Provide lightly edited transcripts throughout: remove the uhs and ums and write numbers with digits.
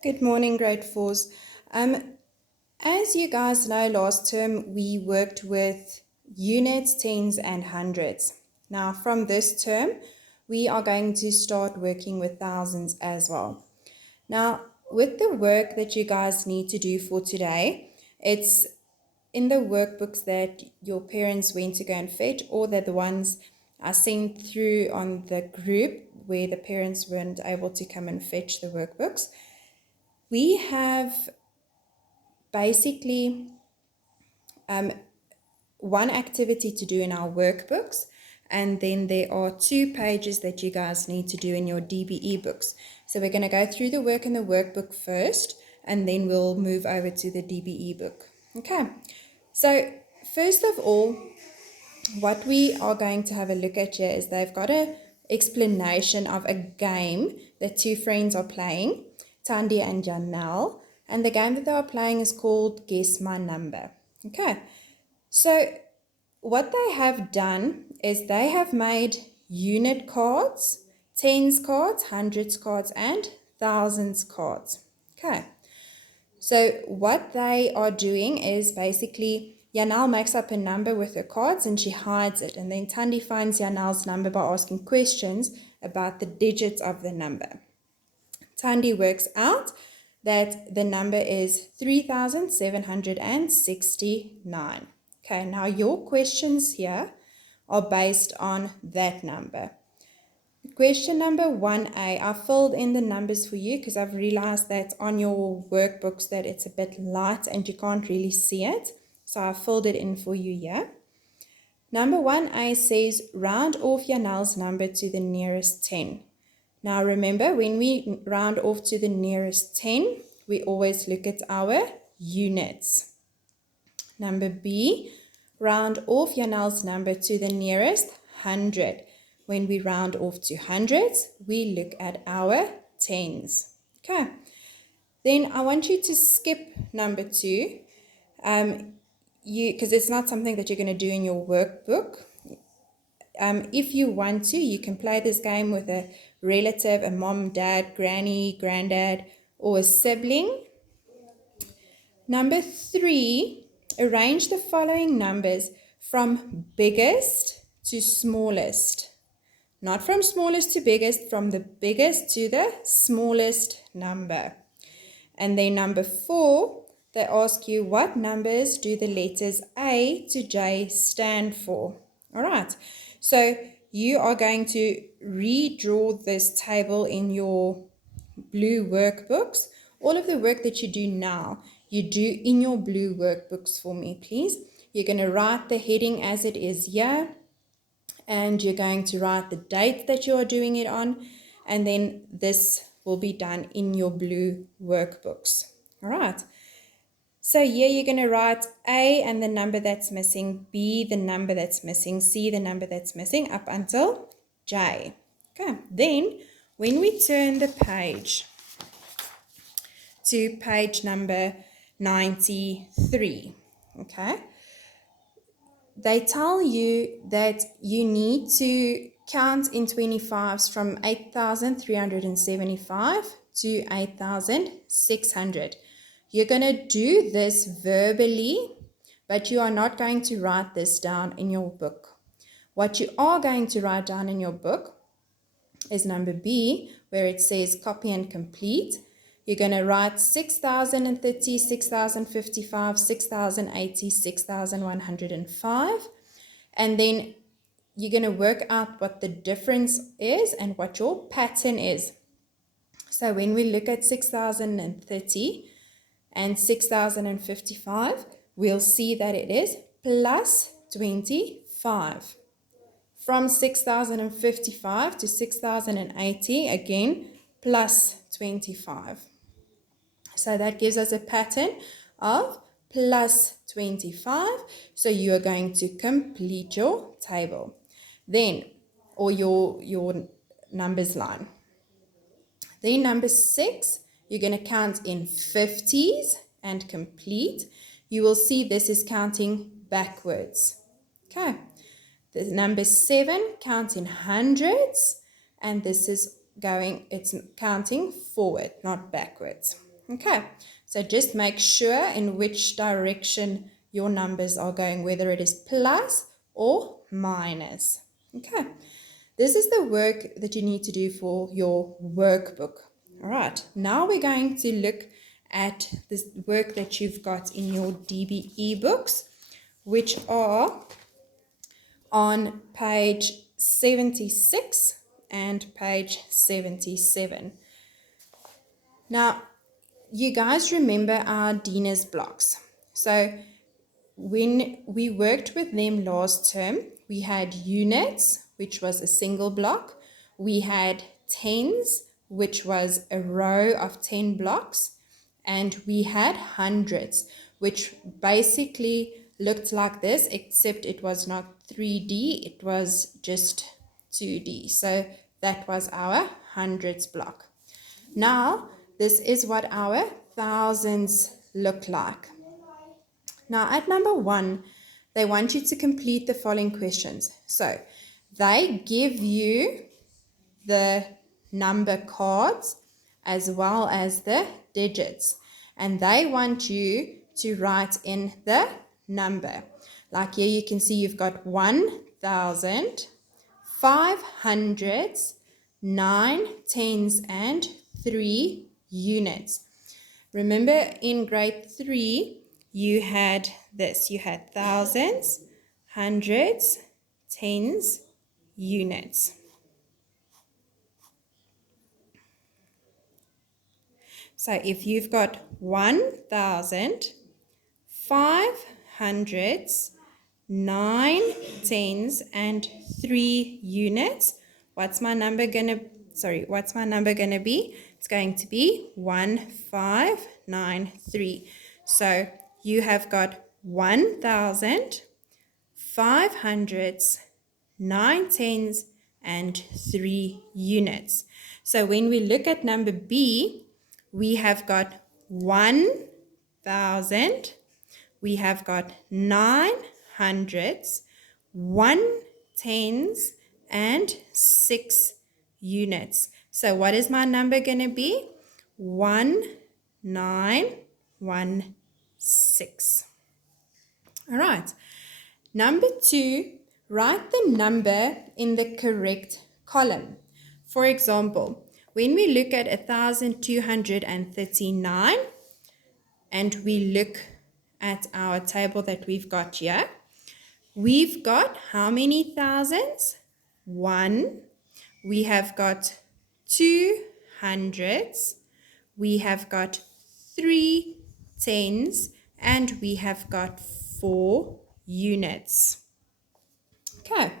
Good morning, grade fours. As you guys know, last term we worked with units, tens, and hundreds. Now, from this term, we are going to start working with thousands as well. Now, with the work that you guys need to do for today, it's in the workbooks that your parents went to go and fetch, or that the ones are sent through on the group where the parents weren't able to come and fetch the workbooks. We have basically one activity to do in our workbooks, and then there are 2 pages that you guys need to do in your DBE books. So we're going to go through the work in the workbook first, and then we'll move over to the DBE book. Okay, so first of all, what we are going to have a look at here is they've got an explanation of a game that 2 friends are playing, Tandy and Janelle, and the game that they are playing is called Guess My Number. Okay, so what they have done is they have made unit cards, tens cards, hundreds cards, and thousands cards. Okay, so what they are doing is basically Janelle makes up a number with her cards and she hides it. And then Tandy finds Janelle's number by asking questions about the digits of the number. Tandy works out that the number is 3,769. Okay, now your questions here are based on that number. Question number 1A, I filled in the numbers for you because I've realized that on your workbooks that it's a bit light and you can't really see it. So I filled it in for you here. Number 1A says round off Janelle's number to the nearest 10. Now remember, when we round off to the nearest 10, we always look at our units. Number B, round off Janelle's number to the nearest 100. When we round off to hundreds, we look at our tens. Okay. Then I want you to skip number 2, because it's not something that you're going to do in your workbook. If you want to, you can play this game with a relative, a mom, dad, granny, granddad, or a sibling. Number 3, arrange the following numbers from biggest to smallest. Not from smallest to biggest, from the biggest to the smallest number. And then number 4, they ask you what numbers do the letters A to J stand for. All right, so you are going to redraw this table in your blue workbooks. All of the work that you do now, you do in your blue workbooks for me, please. You're going to write the heading as it is here, and you're going to write the date that you are doing it on, and then this will be done in your blue workbooks. All right. So here you're going to write A and the number that's missing, B the number that's missing, C the number that's missing, up until J. Okay. Then when we turn the page to page number 93, okay, they tell you that you need to count in 25s from 8,375 to 8,600. You're going to do this verbally, but you are not going to write this down in your book. What you are going to write down in your book is number B, where it says copy and complete. You're going to write 6,030, 6,055, 6,080, 6,105. And then you're going to work out what the difference is and what your pattern is. So when we look at 6,030 and 6,055, we'll see that it is plus 25. From 6,055 to 6,080, again, plus 25. So that gives us a pattern of plus 25. So you are going to complete your table. Then, or your numbers line. Then number 6, you're going to count in 50s and complete. You will see this is counting backwards. Okay. The number 7, count in hundreds, and this is it's counting forward, not backwards. Okay, so just make sure in which direction your numbers are going, whether it is plus or minus. Okay, this is the work that you need to do for your workbook. All right, now we're going to look at this work that you've got in your DBE books, which are on page 76 and page 77. Now, you guys remember our Dina's blocks. So when we worked with them last term, we had units, which was a single block. We had tens, which was a row of 10 blocks. And we had hundreds, which basically looked like this, except it was not 3D, it was just 2D. So that was our hundreds block. Now, this is what our thousands look like. Now, at number 1, they want you to complete the following questions. So, they give you the number cards as well as the digits. And they want you to write in the number. Like here you can see you've got 1,000, 500, 9 tens, and 3 units. Remember in grade 3, you had this. You had thousands, hundreds, tens, units. So if you've got 1,000, 500, 9 tens, and 3 units, what's my number gonna be? It's going to be 1593. So you have got 1,000, 500, 9 tens, and 3 units. So when we look at number B, we have got 1,000, we have got 9 hundreds, 1 tens, and 6 units. So what is my number going to be? 1916. All right. Number 2, write the number in the correct column. For example, when we look at 1,239 and we look at our table that we've got here, we've got how many thousands? 1. We have got 2 hundreds. We have got 3 tens. And we have got 4 units. Okay,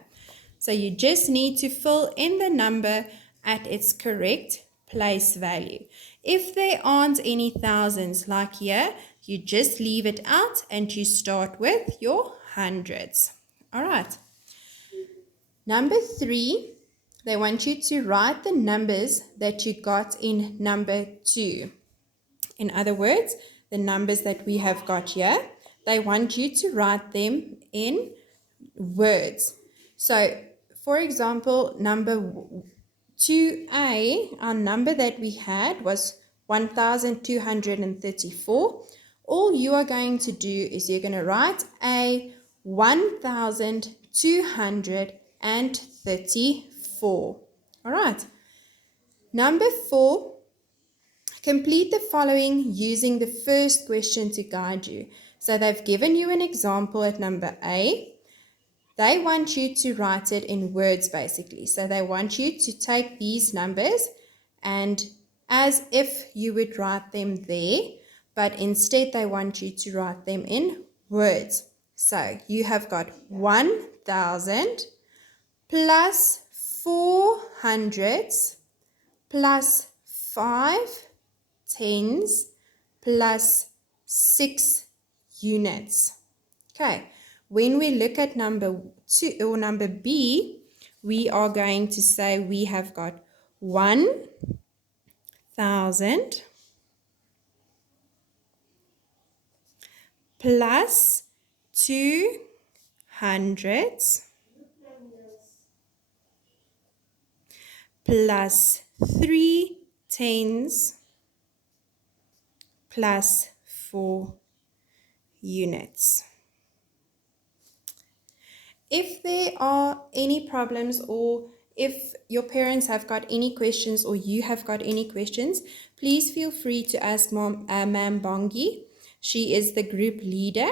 so you just need to fill in the number at its correct place value. If there aren't any thousands like here, you just leave it out and you start with your hundreds. All right. Number 3, they want you to write the numbers that you got in number 2. In other words, the numbers that we have got here, they want you to write them in words. So, for example, number 2A, our number that we had was 1,234. All you are going to do is you're going to write a 1,234. All right. Number 4, complete the following using the first question to guide you. So they've given you an example at number A. They want you to write it in words basically. So they want you to take these numbers and as if you would write them there, but instead they want you to write them in words. So you have got 1,000 plus 400 plus 5 tens plus 6 units. Okay. When we look at number 2 or number B, we are going to say we have got 1,000 plus 200 plus 3 tens plus 4 units. If there are any problems, or if your parents have got any questions, or you have got any questions, please feel free to ask Ma'am Bongi. She is the group leader,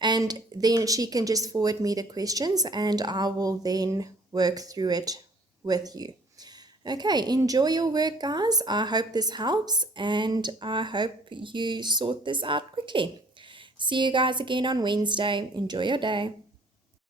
and then she can just forward me the questions and I will then work through it with you. Okay, enjoy your work, guys. I hope this helps and I hope you sort this out quickly. See you guys again on Wednesday. Enjoy your day.